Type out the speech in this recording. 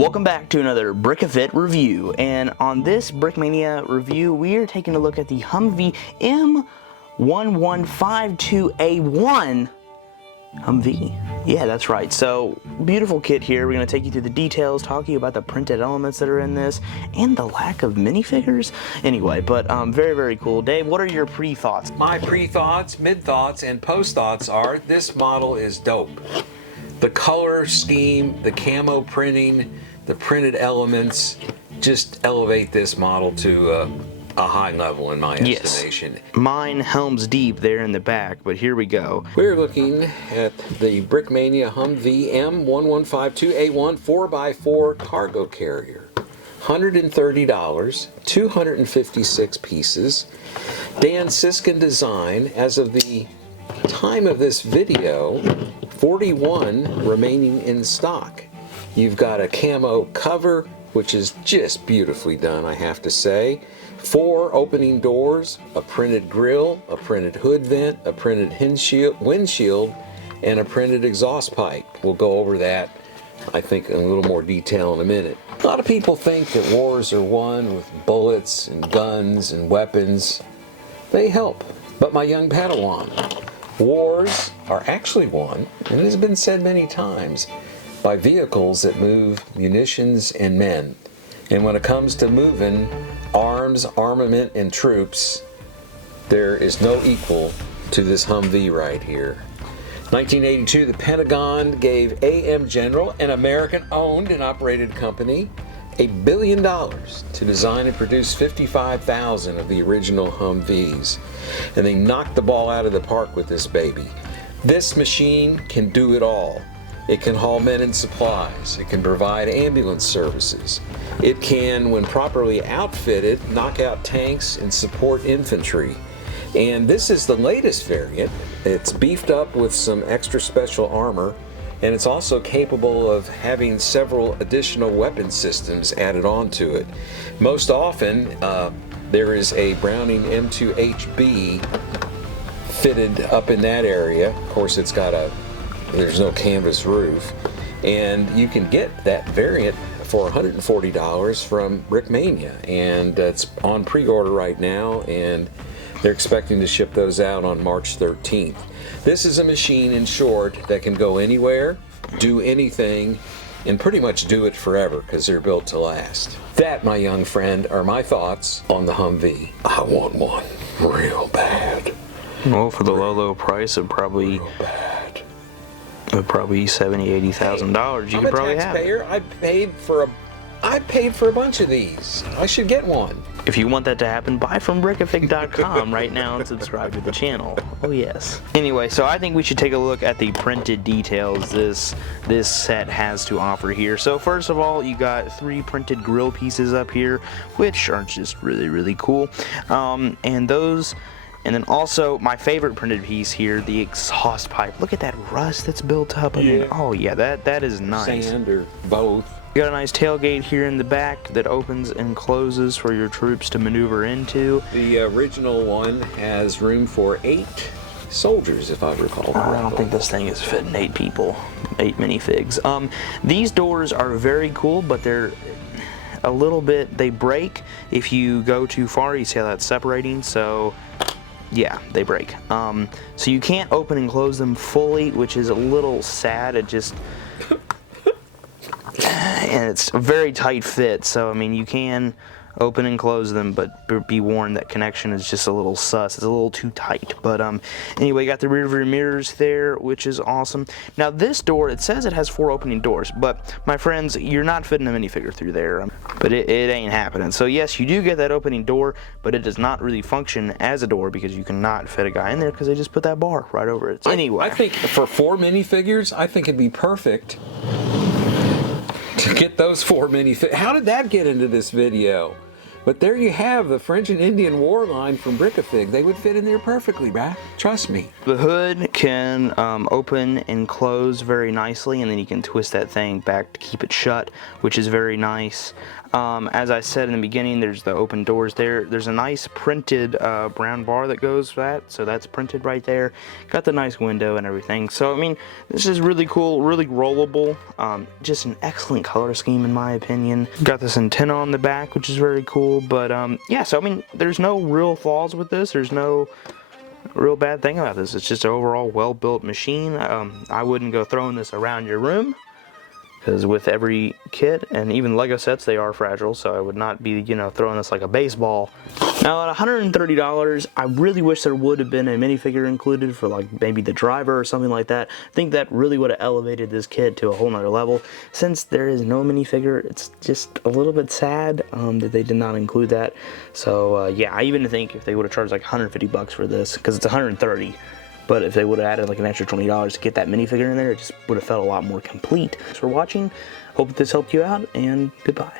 Welcome back to another Brickafit review, and on this Brickmania review we are taking a look at the HUMVEE M1151A1 HUMVEE. Yeah, that's right. So, beautiful kit here. We're going to take you through the details, talk to you about the printed elements that are in this, and the lack of minifigures. Anyway, but very, very cool. Dave, what are your pre-thoughts? My pre-thoughts, mid-thoughts, and post-thoughts are this model is dope. The color scheme, the camo printing, the printed elements just elevate this model to a high level in my estimation. Yes. Mine helms deep there in the back, but here we go. We're looking at the Brickmania HUMVEE M1151A1 4x4 cargo carrier. $130, 256 pieces. Dan Siskin design. As of the time of this video, 41 remaining in stock. You've got a camo cover, which is just beautifully done, I have to say. 4 opening doors, a printed grille, a printed hood vent, a printed windshield, and a printed exhaust pipe. We'll go over that, I think, in a little more detail in a minute. A lot of people think that wars are won with bullets and guns and weapons. They help. But my young Padawan, wars are actually won, and it has been said many times, by vehicles that move munitions and men. And when it comes to moving arms, armament, and troops, there is no equal to this HUMVEE right here. 1982, the Pentagon gave AM General, an American-owned and operated company, $1 billion to design and produce 55,000 of the original HUMVEEs. And they knocked the ball out of the park with this baby. This machine can do it all. It can haul men and supplies. It can provide ambulance services. It can, when properly outfitted, knock out tanks and support infantry. And this is the latest variant. It's beefed up with some extra special armor, and it's also capable of having several additional weapon systems added onto it. Most often, there is a Browning M2HB fitted up in that area. Of course, there's no canvas roof, and you can get that variant for $140 from Brickmania, and it's on pre-order right now, and they're expecting to ship those out on March 13th. This is a machine, in short, that can go anywhere, do anything, and pretty much do it forever, because they're built to last. That, my young friend, are my thoughts on the HUMVEE. I want one real bad. Well, for the low price of probably $70,000-$80,000, you could probably have it. I paid for a bunch of these. I should get one. If you want that to happen, buy from Brickafit.com right now and subscribe to the channel. Oh yes. Anyway, so I think we should take a look at the printed details this set has to offer here. So first of all, you got 3 printed grill pieces up here, which are just really, really cool. And then also, my favorite printed piece here, the exhaust pipe. Look at that rust that's built up. I mean, oh yeah, that is nice. Sand or both. You got a nice tailgate here in the back that opens and closes for your troops to maneuver into. The original one has room for 8 soldiers, if I recall correctly. I don't think this thing is fitting 8 people, 8 minifigs. These doors are very cool, but they're a little bit, they break if you go too far. You see how that's separating, so yeah, they break. So you can't open and close them fully, which is a little sad. It just, and it's a very tight fit, so I mean, you can open and close them, but be warned that connection is just a little sus. It's a little too tight. But anyway, you got the rear view mirrors there, which is awesome. Now this door, it says it has 4 opening doors, but my friends, you're not fitting a minifigure through there. But it ain't happening. So yes, you do get that opening door, but it does not really function as a door because you cannot fit a guy in there because they just put that bar right over it. So anyway, I think for 4 minifigures, I think it'd be perfect to get those 4 minifigs. How did that get into this video? But there you have the French and Indian War line from Brickafit. They would fit in there perfectly, bruh. Trust me. The hood can open and close very nicely, and then you can twist that thing back to keep it shut, which is very nice. As I said in the beginning, there's the open doors there. There's a nice printed brown bar that goes with that, so that's printed right there. Got the nice window and everything. So, I mean, this is really cool, really rollable. Just an excellent color scheme in my opinion. Got this antenna on the back, which is very cool. But, yeah, so, I mean, there's no real flaws with this. There's no real bad thing about this. It's just an overall well-built machine. I wouldn't go throwing this around your room, because with every kit and even Lego sets, they are fragile, so I would not be, you know, throwing this like a baseball. Now at $130, I really wish there would have been a minifigure included for like maybe the driver or something like that. I think that really would have elevated this kit to a whole nother level. Since there is no minifigure, it's just a little bit sad that they did not include that. So yeah, I even think if they would have charged like 150 bucks for this, because it's 130. But if they would have added like an extra $20 to get that minifigure in there, it just would have felt a lot more complete. Thanks for watching. Hope this helped you out, and goodbye.